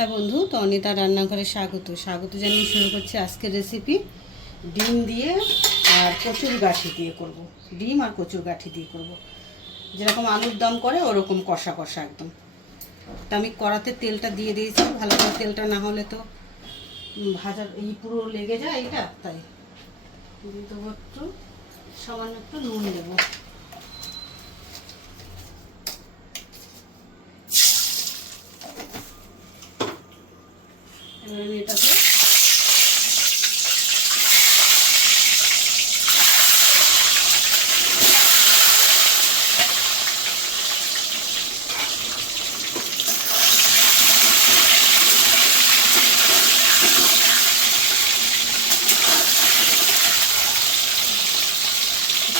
হ্যাঁ বন্ধু, তো অনিতা রান্নাঘরে স্বাগত জানিয়ে শুরু করছি আজকের রেসিপি। ডিম দিয়ে আর কচুর গাঠি দিয়ে করব। ডিম আর কচুর গাঠি দিয়ে করব, যেরকম আলুর দম করে ওরকম কষা কষা একদম। তা আমি কড়াতে তেলটা দিয়ে দিয়েছি, ভালো করে তেলটা না হলে তো ভাজা পুরো লেগে যায় এটা, তাই দিয়ে দেবো একটু, সামান্য একটু নুন দেবো। এবার আমি এটাতে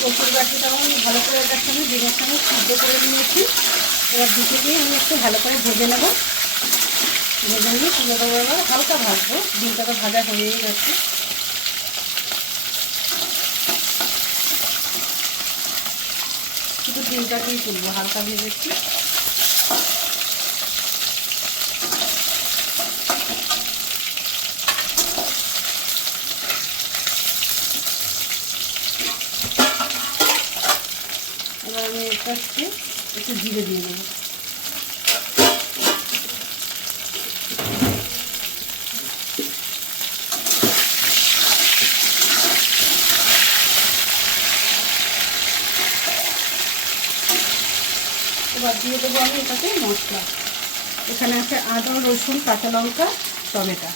কচুর গাঠিটা আমি ভালো করে এটার সঙ্গে ডিমের সঙ্গে সিদ্ধ করে নিয়েছি। এবার দুটো দিয়ে আমি একটু ভালো করে ভেজে নেব। ভেজে নিয়ে তুলে দেবো। এবার হালকা ভাজবো, ডিমটা তো ভাজা হয়েই গেছে। শুধু ডিমটাকেই তুলবো, হালকা ভেজেছি। এবার আমি এটা একটু জিরে দিয়ে নেবো। এবার দিয়ে দেবো আমি এটাতে মশলা। এখানে আছে আদা, রসুন, কাঁচা লঙ্কা, টমেটো।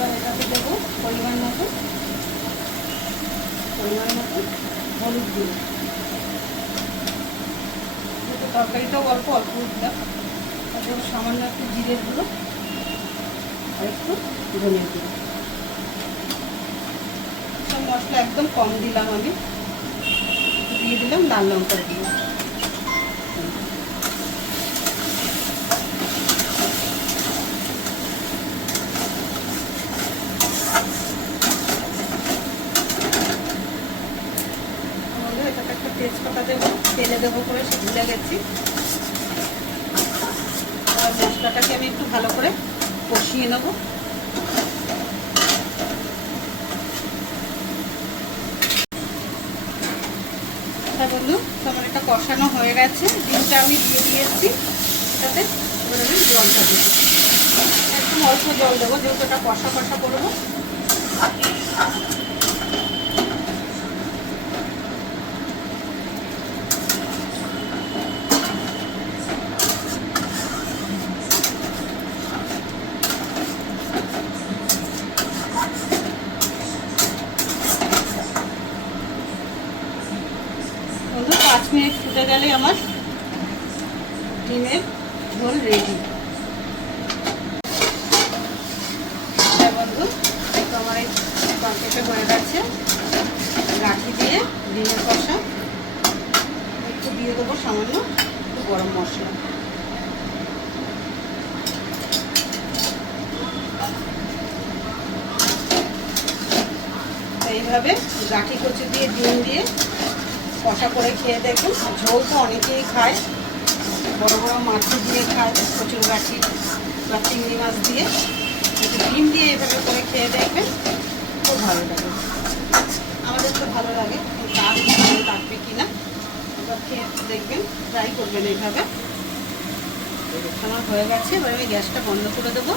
এবার এটাতে দেবো পরিমাণ মতো হলুদ গুঁড়ো। তরকারিটাও অল্প অল্প দিলাম। তারপর সামান্য একটু জিরের গুঁড়ো আর একটু ধনিয়া গুঁড়ো। সব মশলা একদম কম দিলাম আমি। দিয়ে দিলাম লাল লঙ্কার গুঁড়ো। এটাতে একটা তেজপাতা দেবো, তেলে দেবো করে সে ভুলে গেছি। আর মশলাটাকে আমি একটু ভালো করে কষিয়ে নেব। হ্যাঁ বন্ধু, তোমার এটা কষানো হয়ে গেছে। ডিমটা আমি দিয়ে দিয়েছি এটাতে। এবার আমি জলটা দেবো, একদম অল্প জল দেবো, যেহেতু এটা কষা কষা করবো। বন্ধু 5 মিনিট ফুটে গেলে আমার ডিমের ঝোল রেডি। হ্যাঁ বন্ধু, তো আমার এই তরকারিটা হয়ে গেছে। গাঠি দিয়ে ডিমের কষা। একটু দিয়ে দেবো সামান্য একটু গরম মশলা। এইভাবে গাঠি কচু দিয়ে ডিম দিয়ে কষা করে খেয়ে দেখুন। ঝোল তো অনেকেই খায়, বড় বড় মাছ দিয়ে খায়, কচুর গাঠি বা চিংড়ি মাছ দিয়ে। কিন্তু ডিম দিয়ে এভাবে করে খেয়ে দেখবেন, খুব ভালো লাগে। আমাদের তো ভালো লাগে, কার ভালো লাগবে কিনা এবার খেয়ে দেখবেন, ট্রাই করবেন এইভাবে। আমার হয়ে গেছে। এবার আমি গ্যাসটা বন্ধ করে দেবো।